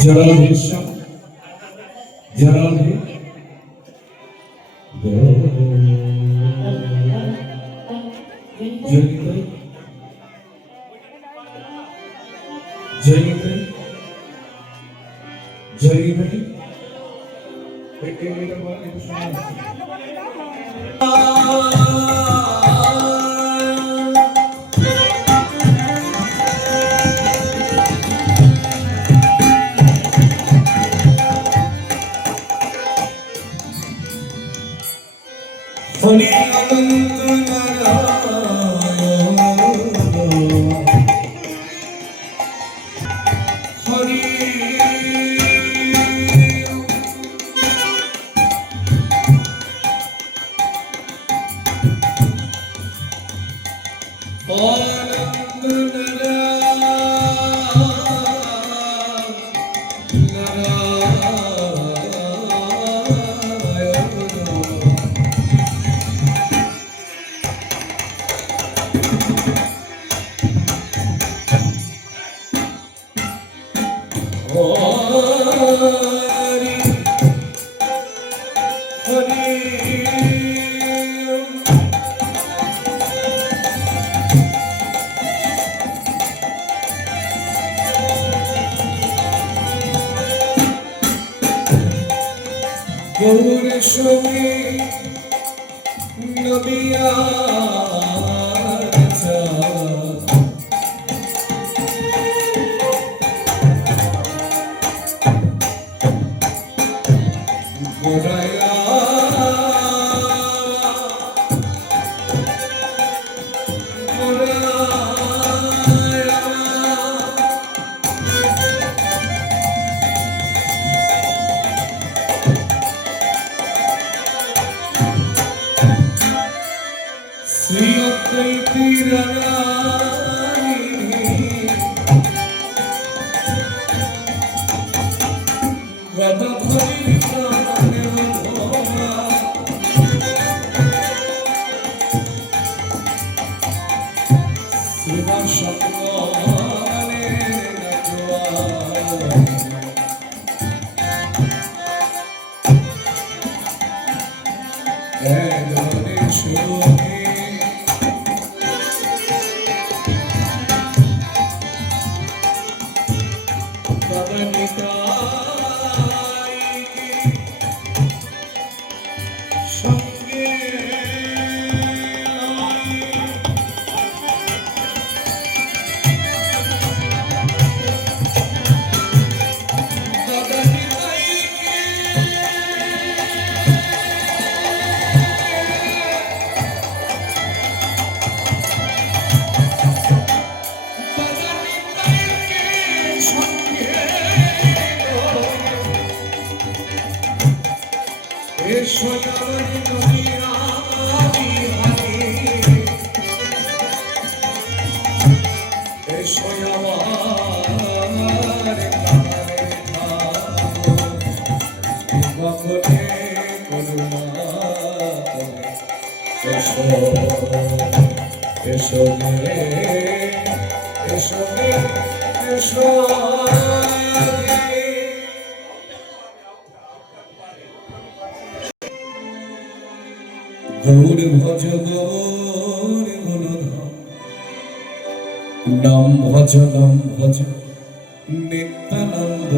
জলাধীশ্বর জলাধি হরি অনন্ত নারায়ণ হরি অনন্ত গৌর সঙ্গে নবিয়া শ্রী অদ্বৈতী রানী গদাধরী প্রাণে ভোলা শ্রীমা সঙ্গে গৌর ভজ গৌর গুণধাম নাম ভজ নিত্যানন্দ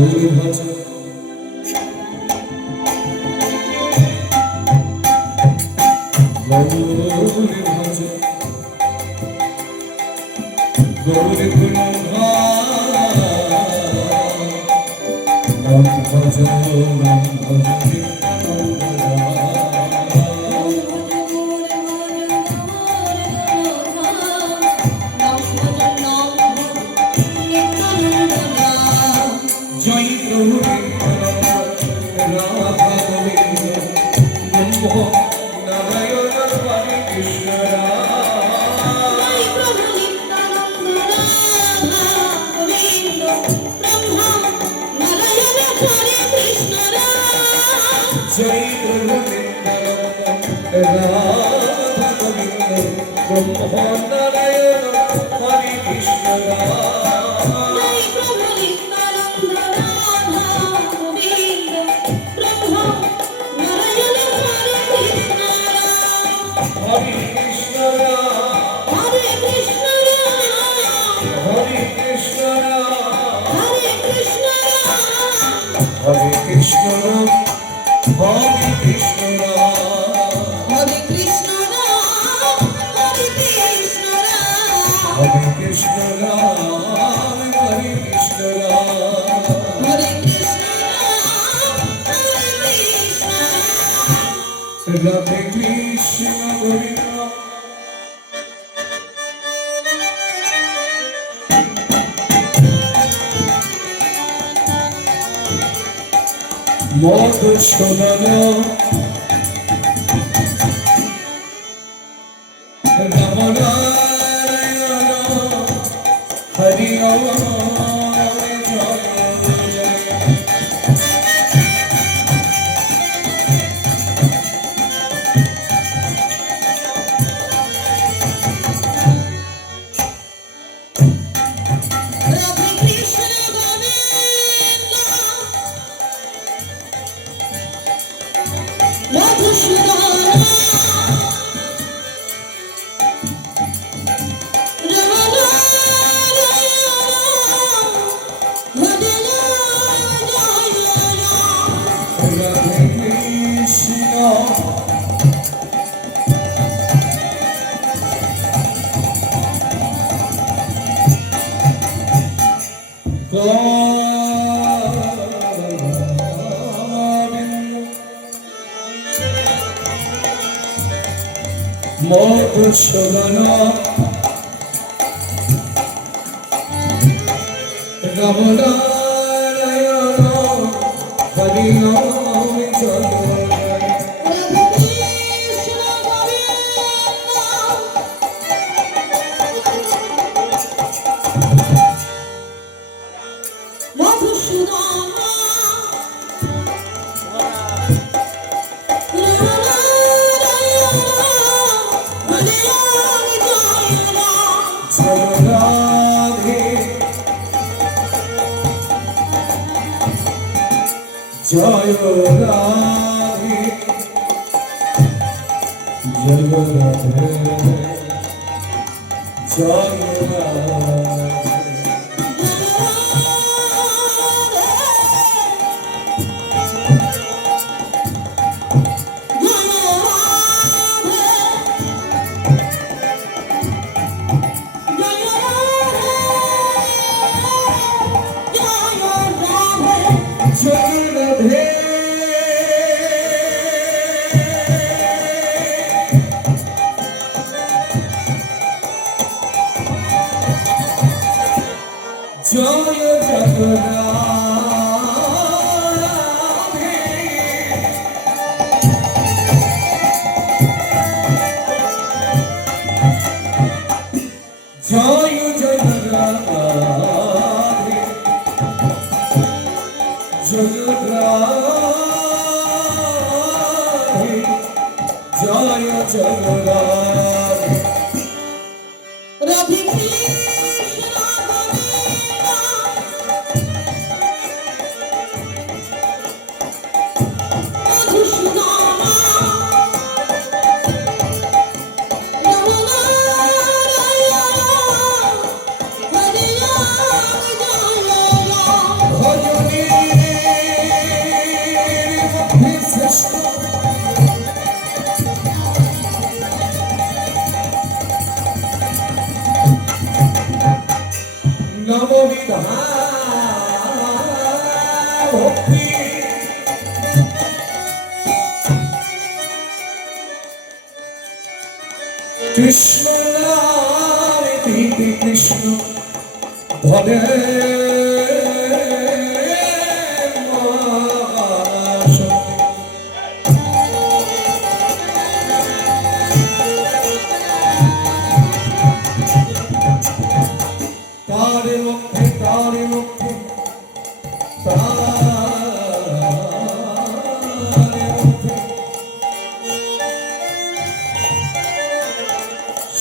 গৌর ভজ গৌর ভজ গৌর গুণ রাম ভজ জয় প্রভু রাধা গোবিন্দ নমঃ নারায়ণ হরে কৃষ্ণ জয় প্রভু নিত্যানন্দ রাধা গোবিন্দ ব্রহ্ম নারায়ণ হরে কৃষ্ণ হরে কৃষ্ণ হরে কৃষ্ণ হরে কৃষ্ণ হরে কৃষ্ণ হরে কৃষ্ণ হরে কৃষ্ণ হরে কৃষ্ণ হরে কৃষ্ণ হরে কৃষ্ণ রাধে কৃষ্ণ গোবিন্দ মধুসূদন রাম নারায়ণ হরি ওম জয় জয় রাধে কৃষ্ণ মধুসূদন রাম নারায়ণ হরি ওম জয় জয় রাধে জয় রাধে জয় রাধে জয় জগন্নাথে জয় জগন্নাথে জগন্নাথে জয় জগন্নাথে রাধে ভজনী ভক্তি কৃষ্ণ নামে দিতে কৃষ্ণ ধরে তারে মুখে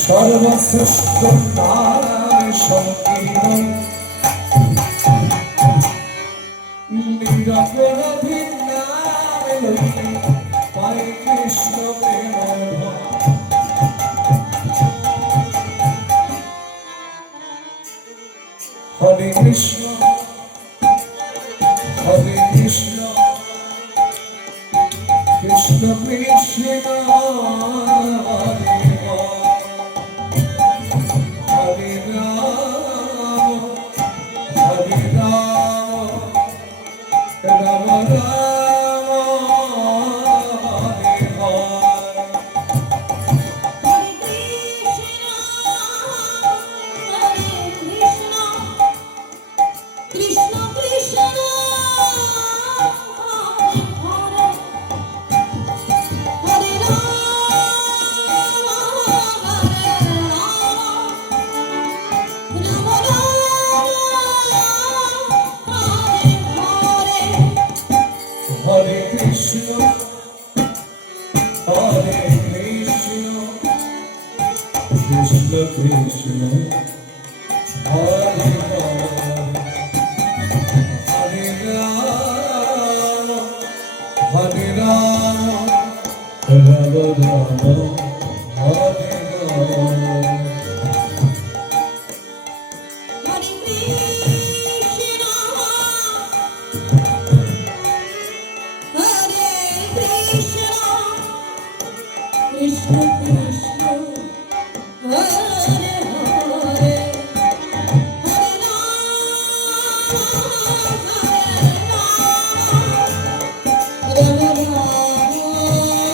সর্বশ্রেষ্ঠ নাম সংকীর্ণ নিরপরাধী নামে লইতে পাই কৃষ্ণ প্রেম হরে কৃষ্ণ কৃষ্ণ কৃষ্ণ হরে Ram Ram Ram Hare Hare Hare Krishna, Krishna Krishna, Hare Hare, Hare Rama, Rama Rama, Hare Hare. Krishna Krishna Hare Hare Hare Rama Rama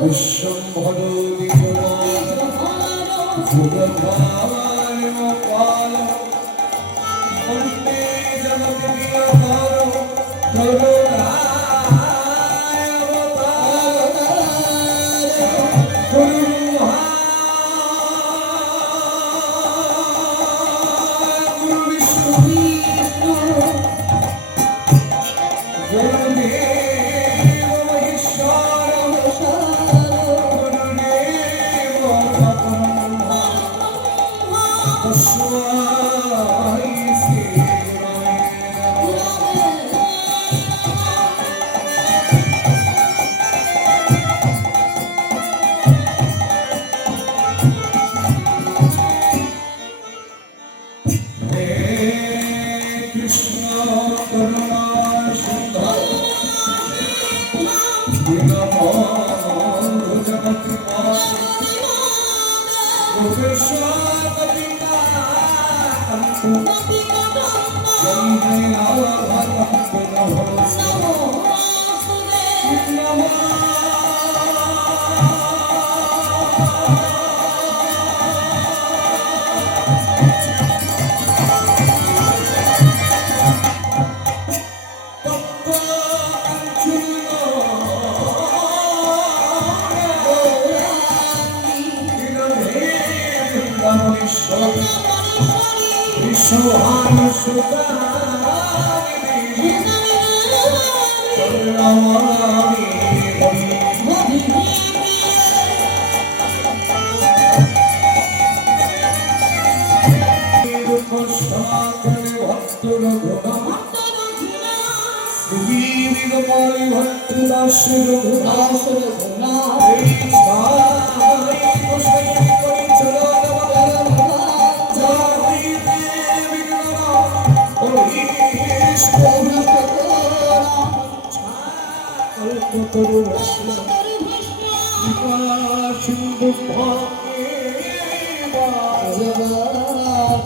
Vishwambharo Vijayana Pala Vande Jagadivaro Karunaya Avatara Guru Vishnu Gurudeva Maheshwara Krishna Karuna Sundar Dinamoro Jagatipati Gopeshwari Kantu Jai Jai Rama Bhakti Namo Vishwahana Sukari Ramani Krishna Bhakti Raghuna Sri Bhakti Dasi Raghuna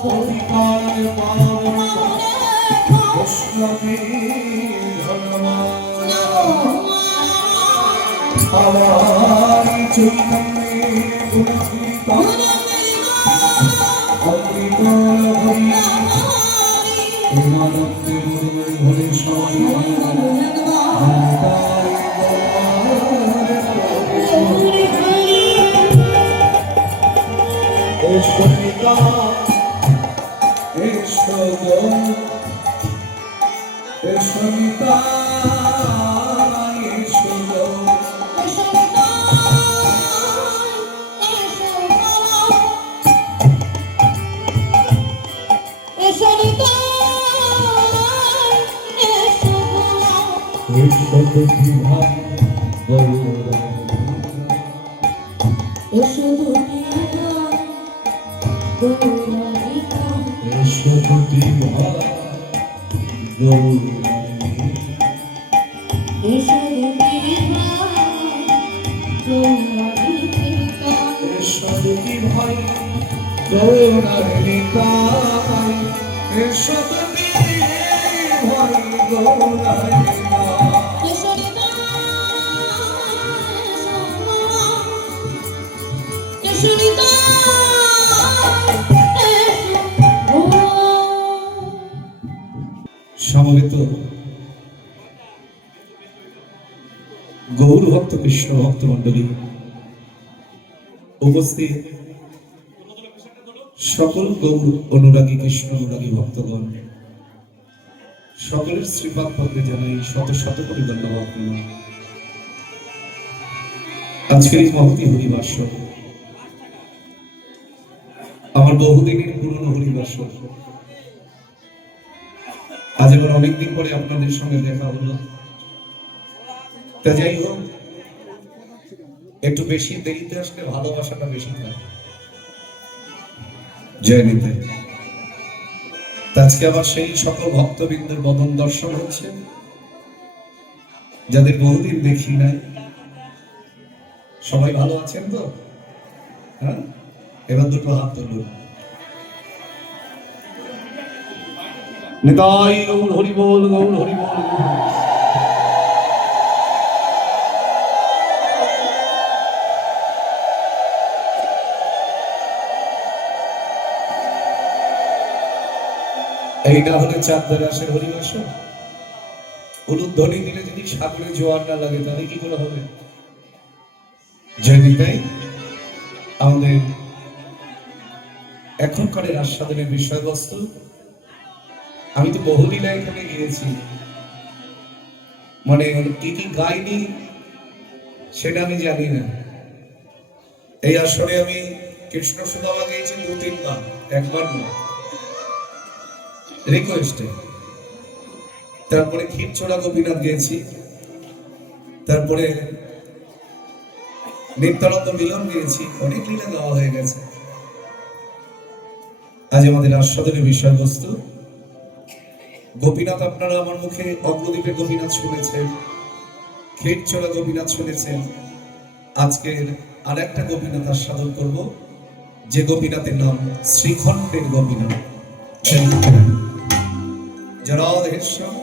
অধিকার পাবন বৈষ্ণবী ভগবান আমার চৈতন্যে গুণকীর্তন অমৃত হরি প্রেমানন্দে গুরুর ভরে সবাই সবিতা সবিতা সমবেত গৌর ভক্ত কৃষ্ণ ভক্ত মন্ডলী, উপস্থিত সকল গৌর অনুরাগী কৃষ্ণ অনুরাগী ভক্তগণ, সকলের শ্রীপাদ পদ্মে জানাই শত শত কোটি ধন্যবাদ। আজকের এই মহতি হরিবাস আমার বহুদিনের পুরনো হরিবাস। আজ এবার অনেকদিন পরে আপনাদের সঙ্গে দেখা হলো। তা যাই হোক, একটু বেশি দেরিতে আসলে ভালোবাসাটা বেশি থাকে। জয় নিতে। আজকে আবার সেই সকল ভক্তবৃন্দের বদন দর্শন হচ্ছে যাদের বহুদিন দেখি নাই। সবাই ভালো আছেন তো? হ্যাঁ, এবার দুটো হাত তুলুন। নিতাই গৌর হরি বল, গৌর হরি বল। এইটা হলে চাঁদরাসের হরিবাস। উলুধ্বনি দিলে যদি সাগরে জোয়ার না লাগে তাহলে কি করে হবে? জয়নিতাই আমাদের এখনকার আস্বাদনের বিষয়বস্তু। আমি তো বহুদিন এখানে গিয়েছি, মানে কি কি গাইনি সেটা আমি জানি না। এই আসরে আমি কৃষ্ণ সুদামা গিয়েছি 2-3 বার, একবার নয়, রিকোয়েস্টে। তারপরে ক্ষীরচোড়া গোপীনাথ গিয়েছি, তারপরে নিত্যানন্দ মিলন গিয়েছি, অনেক লীলা গাওয়া হয়ে গেছে। আজ আমাদের আস্বাদনের বিষয়বস্তু গোপীনাথ। আপনারা আমার মুখে অগ্রদ্বীপের গোপীনাথ শুনেছেন, ক্ষীরচোড়া গোপীনাথ শুনেছেন। আজকের আর একটা গোপীনাথ আস্বাদন করব, যে গোপীনাথের নাম শ্রীখণ্ডের গোপীনাথ। জরাধেশ্বর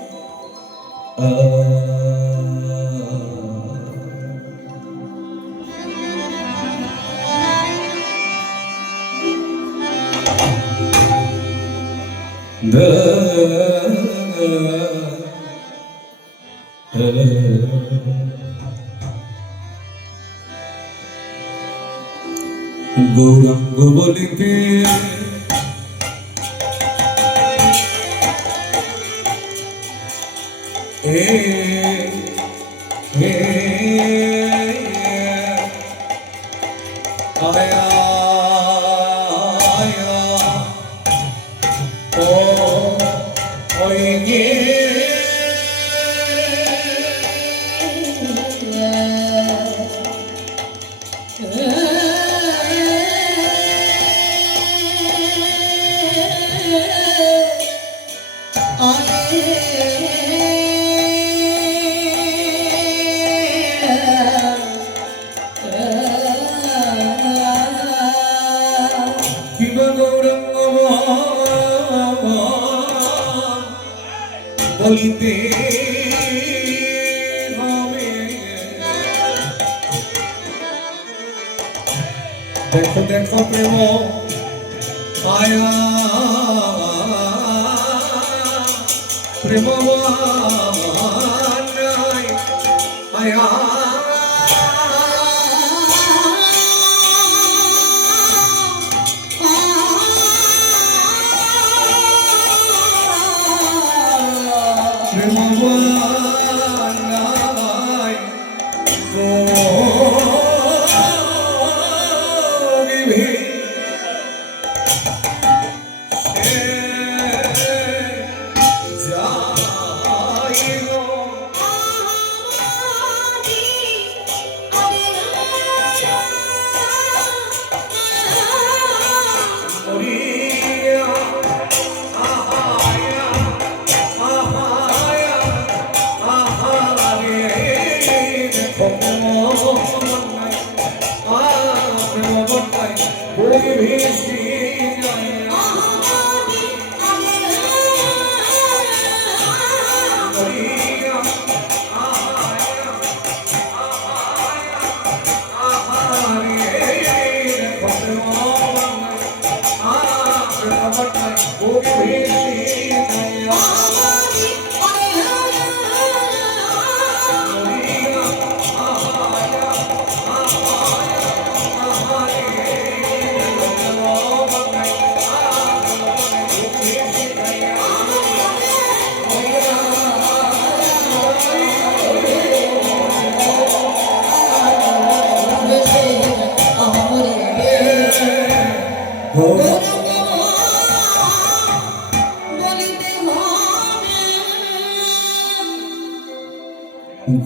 গৌরাঙ্গ বলিতে আয়া শিব গৌরাঙ্গ বলিতে হবে। দেখো দেখো প্রেম আয়া প্রেম আয়া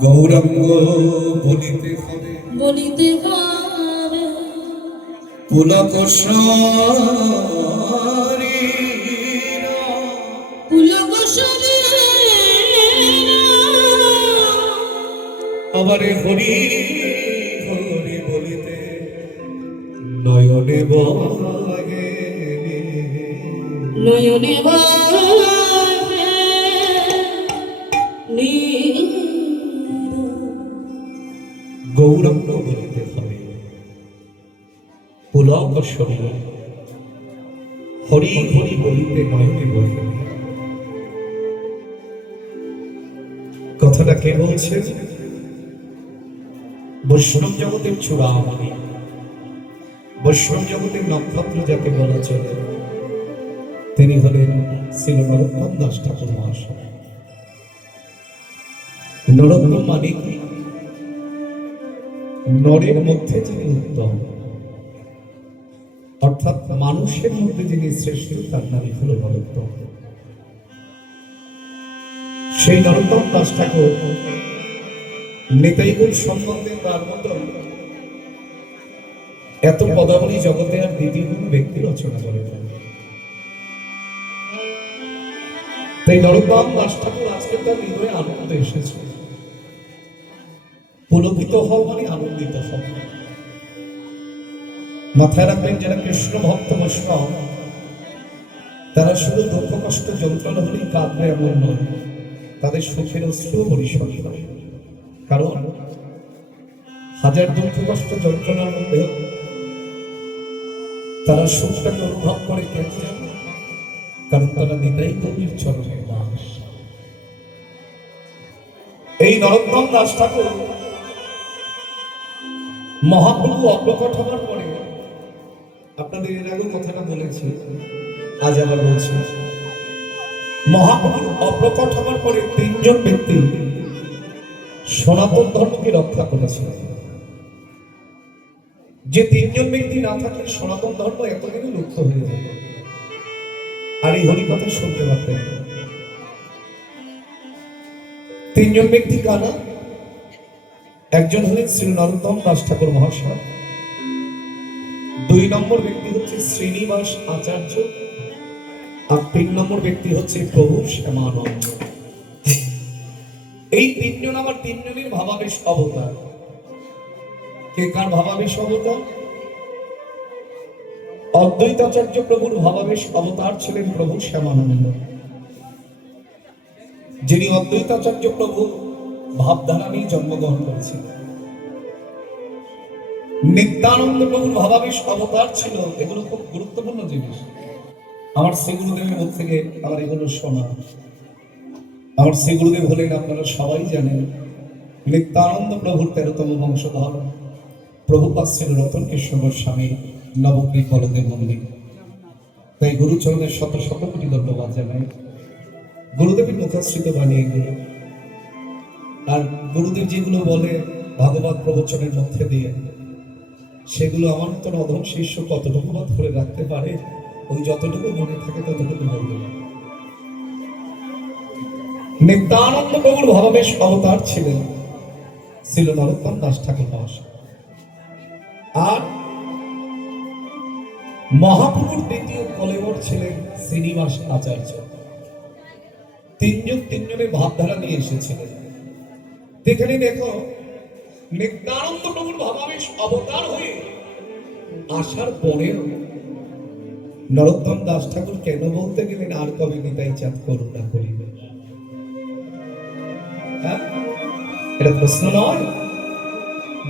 গৌরাঙ্গ বলিতে হবে বলিতে হবে পুলক পুলক শরীর আবার হরি হরি বলিতে নয়নে বহে নয়নে বহে গৌরাঙ্গ বলিতে হবে পুলক শরীর হরি হরি বলিতে নয়নে বহে। কথাটা কে বলছে? বৈষ্ণব জগতের চূড়ামণি, বৈষ্ণব জগতের নক্ষত্র যাকে বলা চলে, তিনি হলেন শ্রী নরোত্তম দাস ঠাকুর মহাশয়। নরোত্তম মানে কি? নরের মধ্যে যিনি উত্তম, অর্থাৎ মানুষের মধ্যে যিনি শ্রেষ্ঠ, তার নামই হল নরোত্তম। সেই নরোত্তম দাস ঠাকুর নিতাইগুণ সম্বন্ধে তার মতো এত পদাবলী জগতে আর দ্বিতীয় কোন ব্যক্তি রচনা করে না। তাই নরোত্তম দাস ঠাকুর আজকে তার হৃদয়ে আনন্দ এসেছে। পুলকিত হও মানে আনন্দিত হও। মাথায় রাখবেন, যারা কৃষ্ণ ভক্ত বৈষ্ণব তারা শুধু দুঃখ কষ্ট যন্ত্রণা হলেই কাঁদবে এমন নয়, তাদের সুখের অশ্রু পরিসর হয়। কারণ হাজার দুঃখ কষ্ট যন্ত্রণার মধ্যেও তারা সুখটাকে অনুভব করে কেন জানো? কারণ তারা নিতাই গৌরীর চরণে বাস। এই নরোত্তম দাস ঠাকুর মহাপ্রভু অগ্রকট হবার পরে, আপনাদের এর আগেও কথাটা বলেছি, আজ আবার বলছি, মহাপ্রভুর অগ্রকট হবার পরে তিনজন ব্যক্তি সনাতন ধর্মকে রক্ষা করেছিল। যে তিনজন ব্যক্তি না থাকলে সনাতন ধর্ম এতদিনে লুপ্ত হয়ে যেত। আর এই হরি কথা শুনতে পারতেন। তিনজন ব্যক্তি কারা? একজন হলেন শ্রী নরোত্তম দাস ঠাকুর মহাশয়, দুই নম্বর ব্যক্তি হচ্ছে শ্রীনিবাস আচার্য, আর তিন নম্বর ব্যক্তি হচ্ছে প্রভু শ্যামানন্দ। এই তিনজন আবার তিনজনের ভাবাবেশ অবতার। কে কার ভাবাবেশ অবতার? অদ্বৈতাচার্য প্রভুর ভাবাবেশ অবতার ছিলেন প্রভু শ্যামানন্দ। যিনি অদ্বৈতাচার্য প্রভু ভাবধারা নিয়ে জন্মগ্রহণ করেছিলেন। নিত্যানন্দ প্রভুর ভাবাবেশ অবতার ছিল। এগুলো খুব গুরুত্বপূর্ণ জিনিস। আমার শ্রী গুরুদেবের মুখ থেকে আমার এগুলো শোনা। আমার শ্রী গুরুদেব হলেন, আপনারা সবাই জানেন, নিত্যানন্দ প্রভুর 13তম বংশধর। প্রভুপাদ ছিল রতন কৃষ্ণ গোস্বামী, নবদ্বীপ বলদেব মন্দির। তাই গুরুচরণের শত শত কোটি ধন্যবাদ জানাই। গুরুদেবের মুখাশ্রিত বাণী এগুলো। আর গুরুদেব যেগুলো বলে ভাগবত প্রবচনের মধ্যে দিয়ে, সেগুলো আমার মতন অধম শিষ্য কতটুকু বা ধরে রাখতে পারে, ওই যতটুকু মনে থাকে ততটুকু বলবে। নিত্যানন্দ প্রভুর ভাবাবেশ অবতার ছিলেন ছিল নরোত্তম দাস ঠাকুর মহাশয়। আর মহাপ্রভুর দ্বিতীয় কলেবর ছিলেন শ্রীনিবাস আচার্য। তিনজনের ভাবধারা নিয়ে এসেছিলেন। এখানে দেখো, নিত্যানন্দ প্রভুর ভাবাবেশ অবতার হয়ে আসার পরেও নরোত্তম দাস ঠাকুর কেন বলতে গেলেন আর কবে নিতাই চাঁদ করুণা করিবে? এটা প্রশ্ন নয়।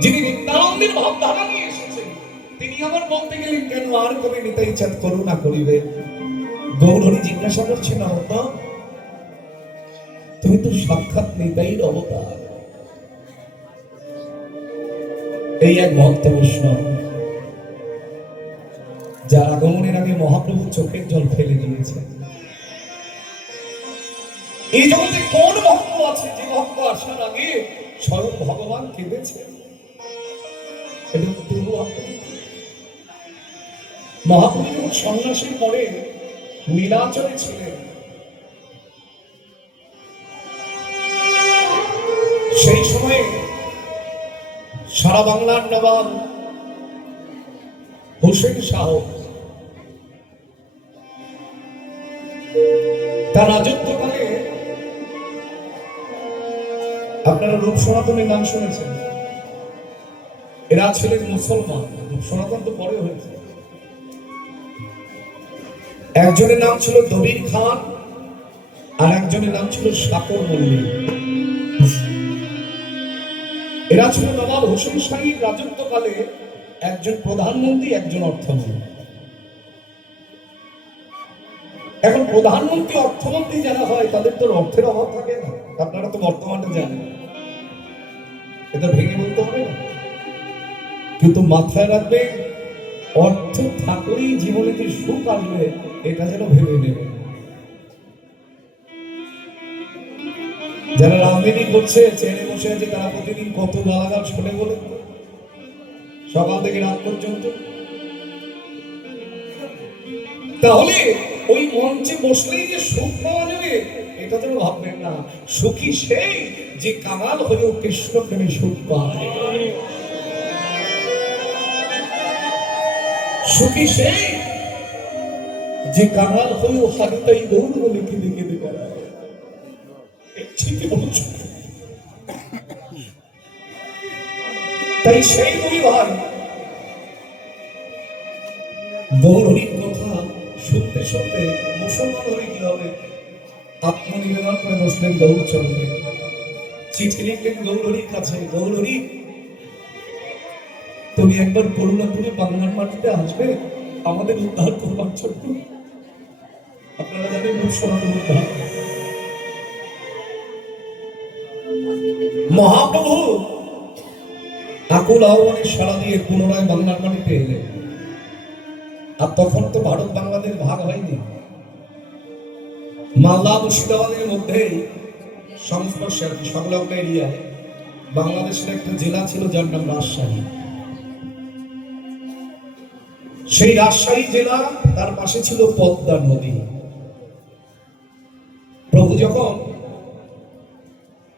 যিনি নিত্যানন্দের ভাবধারা নিয়ে এসেছেন, তিনি আবার বলতে গেলেন কেন আর কবে নিতাই চাঁদ করুণা করিবে? গৌরহরি জিজ্ঞাসা করছে, নরোত্তম, তুমি তো সাক্ষাৎ নিতাইর অবতার। এই এক ভক্ত বৈষ্ণব, যার আগমনের আগে মহাপ্রভু চোখের জল ফেলে দিয়েছে। এই জগতে কোন ভক্ত আছে যে ভক্ত আসার আগে স্বয়ং ভগবান কেঁদেছে? মহাপ্রভু যখন সন্ন্যাসীর পরে নীলাচলে ছিলেন, সেই সময়ে সারা বাংলার নবাব হোসেন শাহ তার রাজত্বকালে, আপনারা রূপ সনাতনের নাম শুনেছেন, এরা ছিলেন মুসলমান। রূপ সনাতন তো পরে হয়েছে। একজনের নাম ছিল দবির খান, আর একজনের নাম ছিল শাকর মল্লিক। এরা ছিল নবাব হোসেন শাহীর রাজত্বকালে একজন প্রধানমন্ত্রী, একজন অর্থমন্ত্রী। এখন প্রধানমন্ত্রী অর্থমন্ত্রী যারা হয় তাদের তো অর্থের অভাব থাকে না। আপনারা তো বর্তমানে জানেন, এটা ভেঙে বলতে হবে না, কিন্তু মাথায় রাখবে, অর্থ থাকলেই জীবনে যে সুখ আসবে এটা যেন ভেবে নেবে। যারা রাজনীতি করছে, চেয়ারে বসে আছে, তারা প্রতিদিন কত গালাগাল শোনে বলে, সকাল থেকে রাত পর্যন্ত। তাহলে ওই মঞ্চে বসলেই যে সুখ পাওয়া যাবে এটা যেন ভাববেন না। সুখী সেই যে কাঙাল হয়েও কৃষ্ণ প্রেমে সুখ পায়। সুখী সেই যে কাঙাল হয়েও হারিতাই গৌর বলে কেঁদে কেঁদে বেড়ায়। তাই সেই দুই ভাই গৌরহরির কথা শুনতে শুনতে মুসলমান হয়ে কি হবে, আত্মনিবেদন করে বসলেন গৌরচরণে। চিঠি লিখলেন গৌরহরির কাছে, গৌরহরি, তুমি একবার করুণা করে বাংলার মাটিতে আসবে আমাদের উদ্ধার করবার জন্য। আপনারা জানেন সনাতন উদ্ধার। মহাপ্রভু আকুল আহ্বানের সাড়া দিয়ে পুনরায় বাংলার মাটিতে এলেন। আর তখন তো ভারত বাংলাদেশ ভাগ হয়নি। মালদা মুর্শিদাবাদের মধ্যেই সংস্পর্শে আর কি সংলগ্ন এরিয়ায় বাংলাদেশের একটা জেলা ছিল যার নাম রাজশাহী। সেই রাজশাহী জেলা, তার পাশে ছিল পদ্মা নদী। প্রভু যখন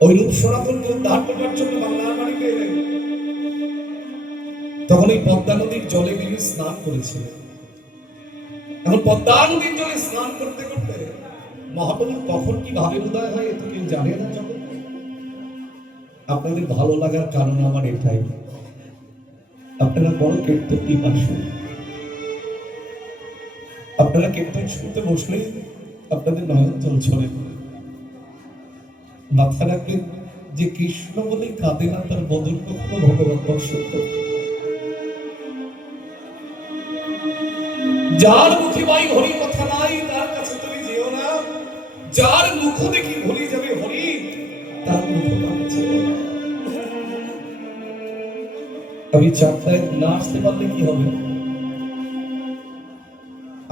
ওই রূপ সনাতনকে উদ্ধার করবার জন্য বাংলার মাটিতে এলেন, তখন এই পদ্মা নদীর জলে তিনি স্নান করেছিলেন। এখন পদ্মা নদীর জলে স্নান করতে করতে মহাপ্রভুর তখন কি ভাবের উদয় হয় এত কেউ জানে না। যখন আপনাদের ভালো লাগার কারণ আমার এটাই, আপনারা বড় কীর্তন কি পাশে, আপনারা কীর্তন শুনতে বসলেই আপনাদের নয়ন জল ছড়ে। মাথা রাখবেন যে কৃষ্ণ বলে কাঁদে না তার বদল কখনো ভগবান দর্শন করতে। যার মুখে ভাই হরি কথা নাই তার কাছে তুমি যেও না, যার মুখ দেখি ভুলে যাবে হরি তার মুখ কাছে যেও না। আমি চারটায় না আসতে পারলে কি হবে?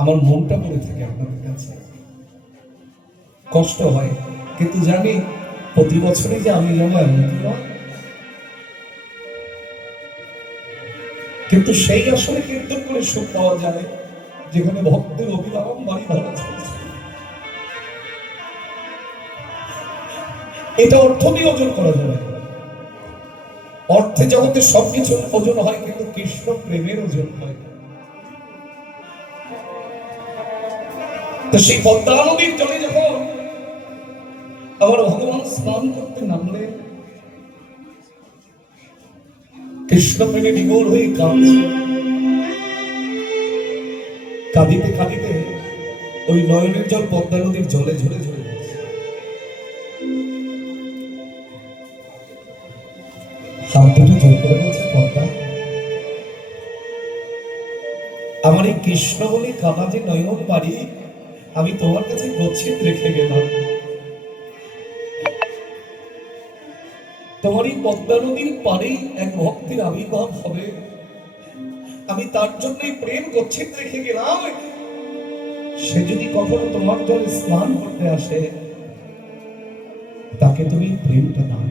আমার মনটা পড়ে থাকে আপনাদের কাছে, কষ্ট হয়, কিন্তু জানি প্রতি বছরই যে আমি যাবো এমনটি নয়। কিন্তু সেই আসলে কীর্তন করে সুখ পাওয়া যায় যেখানে ভক্তের অভিরাম বাড়ি ধরা চলছে। এটা অর্থ দিয়ে ওজন করা যাবে। অর্থে জগতে সবকিছু ওজন হয়, কিন্তু কৃষ্ণ প্রেমের ওজন হয়। তো সেই পদ্মা নদীর জলে যখন আমার ভগবান স্নান করতে নামলে কৃষ্ণ প্রেমে বিভোর হয়ে কাঁদছে। কাঁদিতে কাঁদিতে ওই নয়নের জল পদ্মা নদীর জলে ঝরে ঝরে যাচ্ছে। হাত দুটো জোর করে বলছে, পদ্মা আমার এই কৃষ্ণ বলে কাঁদা যে নয়ন বাড়ি আমি তোমার কাছে গচ্ছিত রেখে গেলাম। তোমার এই পদ্মা নদীর পাড়েই এক ভক্তের আবির্ভাব হবে, আমি তার জন্যই প্রেম গচ্ছিত রেখে গেলাম। সে যদি কখনো তোমার জলে স্নান করতে আসে তাকে তুমি প্রেমটা দাও।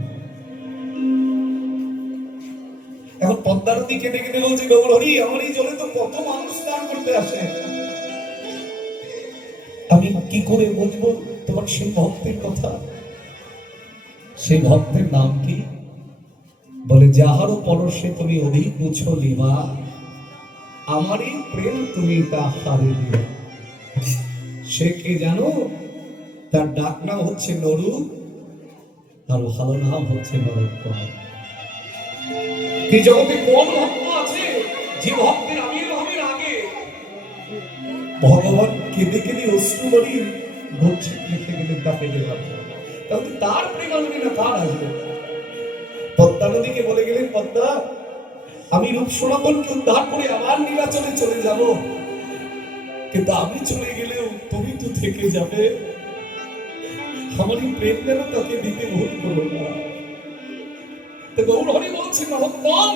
এখন পদ্মা নদী কেঁদে কেঁদে বলছে, গৌর হরি আমার এই জলে তো কত মানুষ স্নান করতে আসে, আমি কি করে বুঝবো তোমার সেই ভক্তের কথা? সেই ভক্তের নাম কি? বলে, যাহারও পরশে তুমি অধিক বুঝো লিবা, আমারই প্রেম তুমি তাহারে দিও। সে কে জানো? তার ডাক নাম হচ্ছে নরু, তার ভালো নাম হচ্ছে নরোত্তম। এই জগতে কোন ভক্ত আছে যে ভক্তের আবির্ভাবের আগে ভগবান কেঁদে কেঁদে অশ্রুবাড়ি গচ্ছিত রেখে গেলেন তাকে দেওয়ার জন্য? তাহলে তার প্রেম আসবে না কার আসবে? পদ্মা নদীকে বলে গেলেন, পদ্মা আমি রূপ সনাতনকে উদ্ধার করে আমার নীলাচলে চলে যাব, কিন্তু আমি চলে গেলেও তুমি তো থেকে যাবে। আমার এই প্রেম যেন তাকে দিতে ভুল করো না। তো গৌর হরি বলছে, নরোত্তম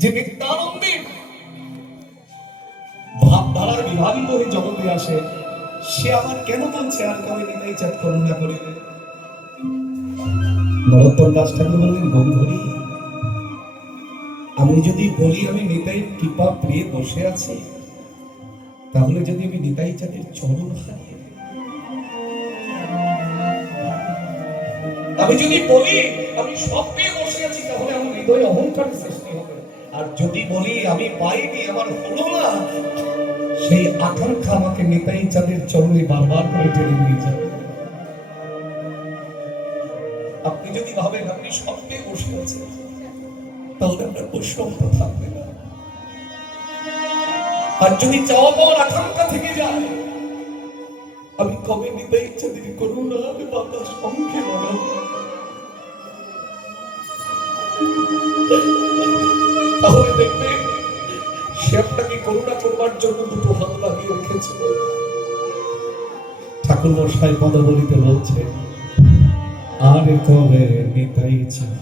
যে নিত্যানন্দে ভাবধারার বিভাবিত হয়ে জগতে আসে, সে আবার কেন বলছে আর কবে নিতাই চাঁদ করুণা করিবে? নরোত্তম দাস ঠাকুর বললেন, গৌর হরি আমি যদি বলি আমি নিতাই কৃপা প্রিয়ে বসে আছি, তাহলে যদি আমি নিতাই চাঁদের চরণ খাই, আমি যদি বলি আমি সব পেয়ে বসে আছি, তাহলে আমার হৃদয়ে অহংকারের সৃষ্টি হবে। আর যদি বলি আমি পাইনি, আমার হলো না, সেই আকাঙ্ক্ষা আমাকে নিতাই চাঁদের চরণে বারবার করে টেনে নিয়ে যাবে। আপনি যদি ভাবেন আপনি সব পেয়ে বসে আছেন, তাহলে আপনার বৈষম্য থাকবে না। আর যদি চাওয়া পাওয়ার আকাঙ্ক্ষা থেকে যায়, আমি কবে নিতাই চাঁদের করুণার বাতাস অঙ্কে বানাবো, তাহলে দেখবেন সে আপনাকে করুণা করবার জন্য দুটো হাত লাগিয়ে রেখেছে। ঠাকুর মশাই পদাবলিতে বলছে, আর কবে নিতাই চাঁদ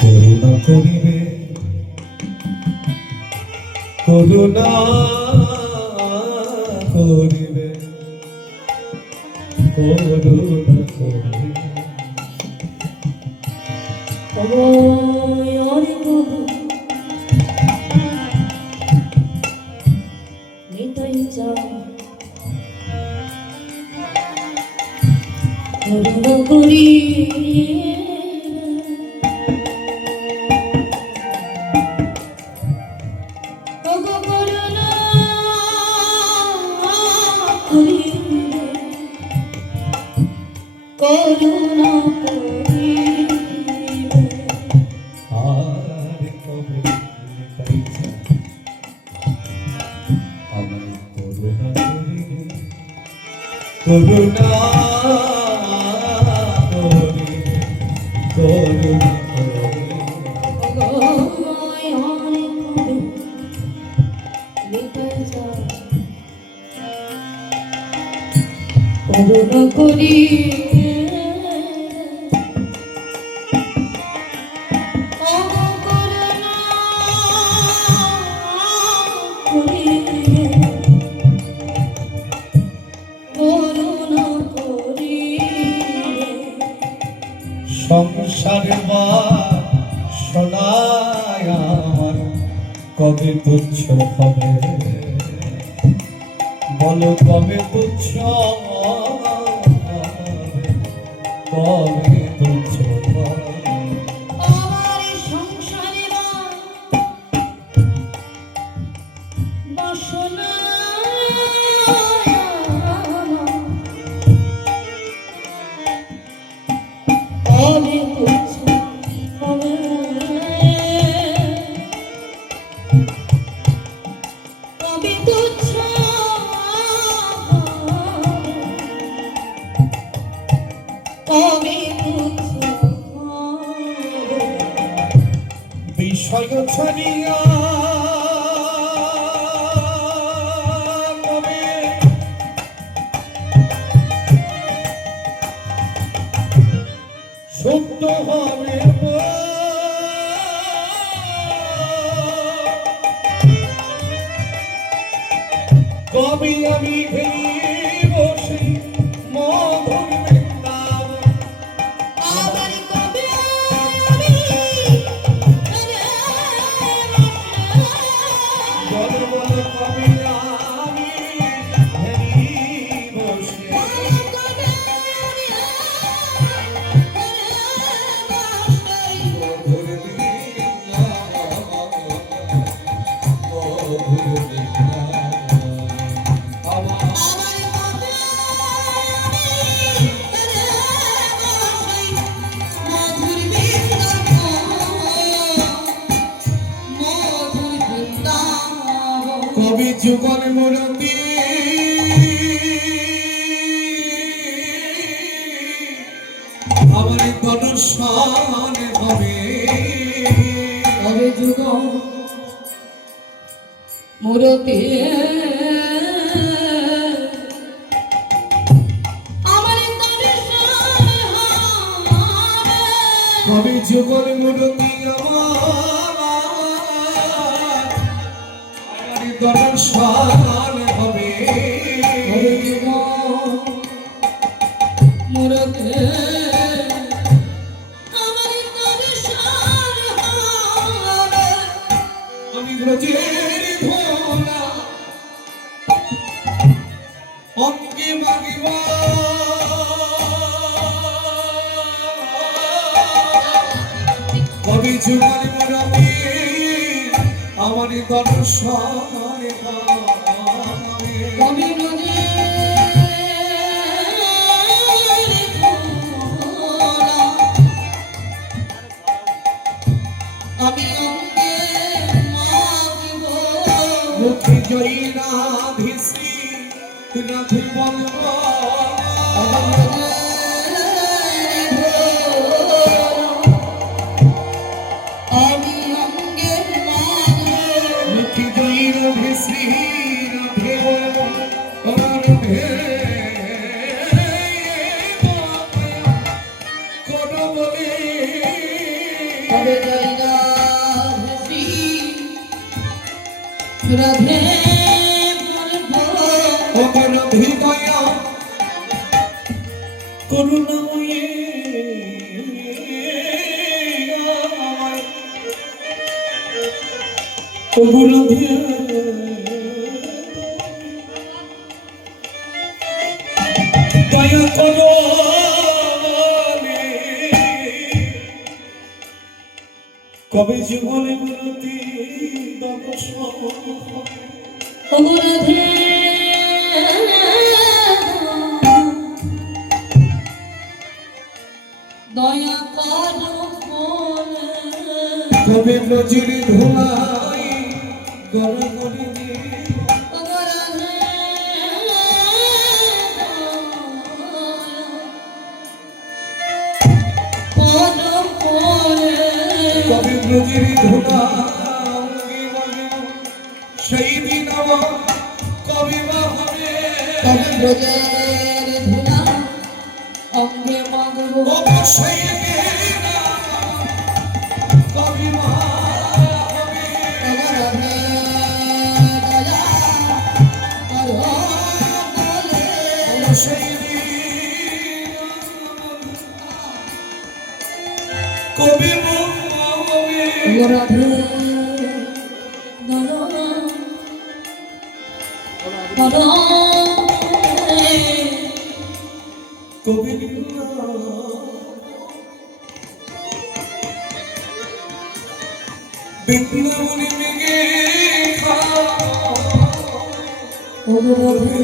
করুণা করিবে, করুণা করিবে, করুণা করিবে। নিতাই চাঁদ করুণা করিবে, করুণা করিবে, আর কবে নিতাই চাঁদ করুণা করে, করুণা করে। অগময় অনেক করে নিতাই চাই করুণা করি সংসারে বাসনায় আমার কবে তুচ্ছ হবে, বলো কবে তুচ্ছ হবে, কবে তুচ্ছ হবে। আমার সংসারে বাসনা কবে তুচ্ছ হবে, কবে তুচ্ছ কবে তুচ্ছ বিষয় ছাড়িয়া কবে সত্য হবে, কবে আমি ঘেরি বসে মধুর বৃন্দাবন, আবার কবে আমি বলো বলো কবে আমি ঘেরি বসে মধুর বৃন্দাবন, মধুর বৃন্দাবন। আমার কবি যুগল মূরতি আমার দর্শন হবে, কবে যুগ মূরতি আমার দর্শন হবে, কবি যুগল মূরতি আমার দর্শন হবে, কবে যুগ মূরতি আমার দর্শন হবে, আমি ব্রজের ধোলা অঙ্গে মাগিবা কবি যুগল মূরতি আমার দর্শন হবে, কবি আমি অঙ্গে মাগিব মুখে জয়ী রাধিশ্রী রাধে বলব, আমি অঙ্গে মাগিব মুখে জয়ী রাধিশ্রী রাধে বলব, রাধে কোন বলে কবে জয় রাধে রাধে বলবো রাধে দয়া করুণাময়ী রাধে দয়া করো কবে জীবনে মূর্তি দর্শন ওগো রাধে দয়া করো কবে ব্রজের ধুলাই গরম করে ওগো রাধে নজির ধুলা সেই দিন আমার কবে বা হবে তবে ব্রজের ধুলা অঙ্গে মাগব অবশ্যই দিন কবে বা হবে রাধে দয়া করো বলে অবশ্যই দিন কবে বা হবে রাধে দয়া করো কবে বৃন্দাবনে মেঘে রাধে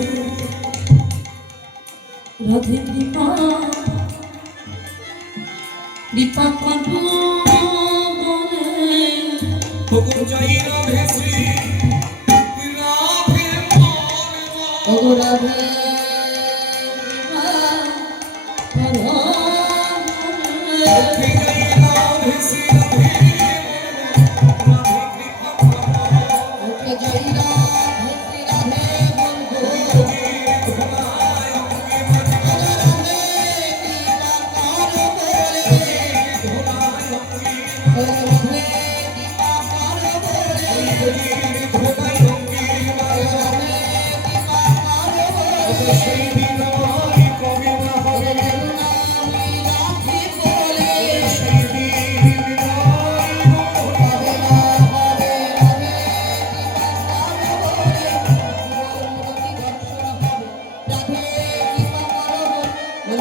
রাধে কৃপা কৃপা করো বলে হুকুম চাই রাধে শ্রী রাধে রাধে রাধে শ্রী রাধে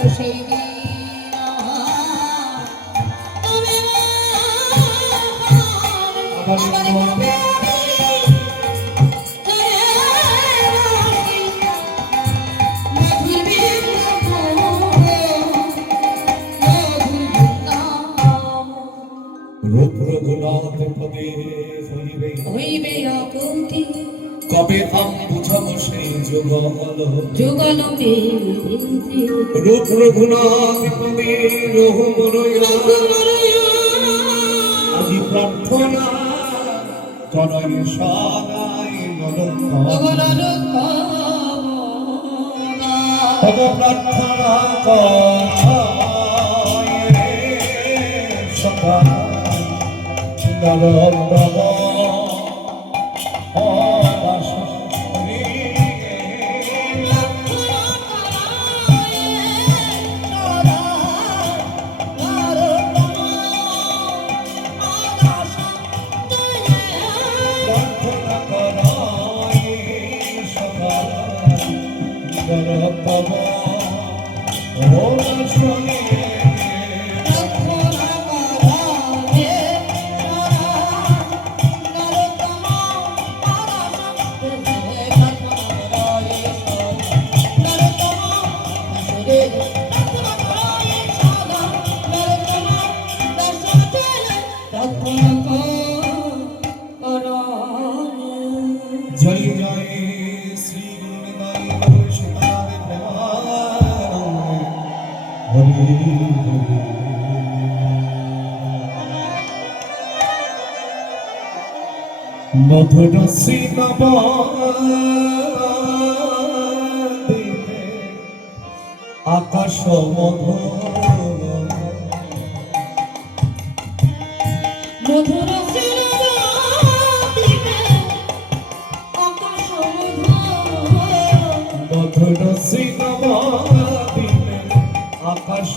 সেই রূপ রঘুনাথ পদে হইবে হইবে অকুতি কবে আম বুঝাবো সেই যুগল যুগলকে রূপ রঘুনাথ পদে রহু মরয়া আজি প্রার্থনা জনয় সদাই তব প্রার্থনা কয় রে সদা নরোত্তম জয় জয় শ্রী গুরুদেব সীতারাম হরি হরি মধুর শ্রীনব আকাশ মধুর মধুর মধুর শ্রীনবাদিনে আকাশ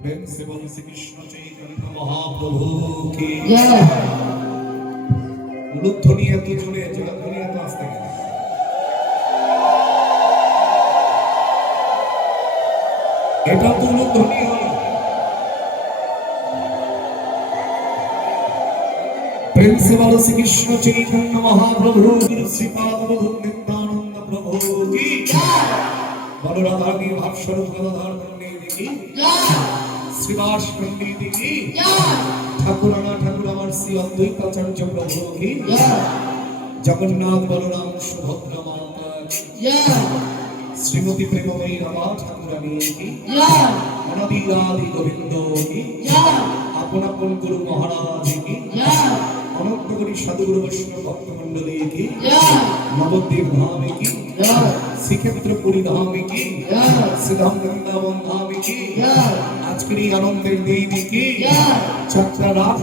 प्रेम से बोल श्री कृष्ण चैतन्य महाप्रभु की জয় উলুধ্বনি এত জোরে জয়ধ্বনি এত আস্তে গেল এটা তো উলুধ্বনি হলো प्रेम से बोल श्री कृष्ण चैतन्य महाप्रभु श्रीपाद प्रभु नित्यानंद प्रभु की बोलो राधा रानी भाव स्वरूप गदाधर पंडित की श्रीवास पंडित की ठाकुराना ठाकुर আমার শ্রী অদ্বৈতাচার্য প্রভু কি জগন্নাথ বলরাম সুভদ্রা মাতা শ্রীমতী প্রেমময়ী রামা ঠাকুরানী কি অনাদি আদি গোবিন্দ কি আপন আপন গুরু মহারাজ কি অনন্তগুরি সাধুগুরু বৈষ্ণব ভক্তমণ্ডলী কি নবদ্বীপ ধাম কি শ্রীক্ষেত্রপুরী ধাম কি শ্রীধাম বৃন্দাবন ধাম কি আজকের এই আনন্দের দিন কি যাত্রা রাত